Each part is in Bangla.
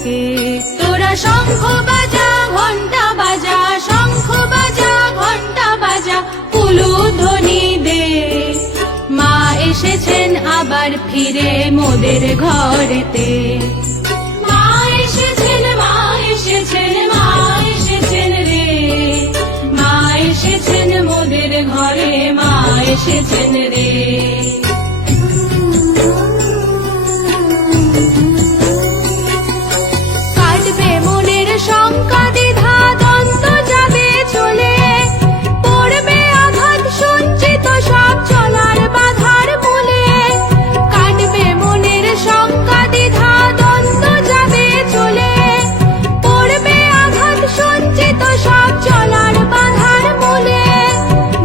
থাকে। তোরা শঙ্খ বাজা ঘন্টা বাজা, শঙ্খ বাজা ঘন্টা বাজা, উলুধ্বনি দে। মা এসেছেন আবার ফিরে মোদের ঘরেতে। মা এসেছেন, মা এসেছেন, মা এসেছেন রে। মা এসেছেন মোদের ঘরে, মা এসেছেন রে। কাটবে মনের শঙ্কা দ্বিধা, দ্বন্দ্ব যাবে চলে। পড়বে আঘাত সঞ্চিত সব চলার বাধার মূলে। কাটবে মনের শঙ্কা দ্বিধা, দ্বন্দ্ব যাবে চলে। পড়বে আঘাত সঞ্চিত সব চলার বাধার মূলে।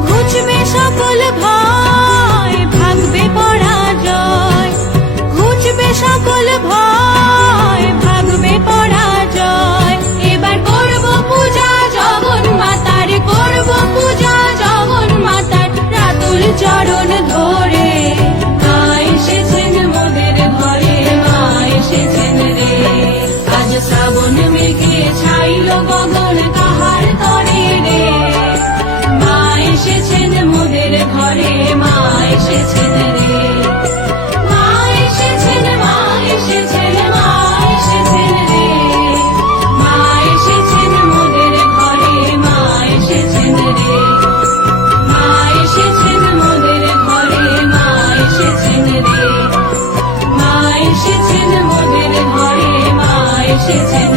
ঘুচবে সকল ভয়, ভাগবে পরাজয়। ঘুচবে সকল ভয়, ভাগবে পরাজয়। এবার করব পূজা জগন মাতার, করব পূজা জগন মাতার, রাতুল চরণ ধরে। মা এসেছেন মোদের ঘরে, মা এসেছেন রে। আজ শ্রাবণ মেঘে ছাইল গগন কাহার তরে রে। মা এসেছেন মোদের ঘরে, মা এসেছেন রে। মা এসেছেন, মা এসেছেন, মা এসেছেন রে। মা এসেছেন মোদের ঘরে, মা এসেছেন রে। মা এসেছেন মোদের ঘরে, মা এসেছেন রে। মা এসেছেন মোদের ঘরে, মা এসেছেন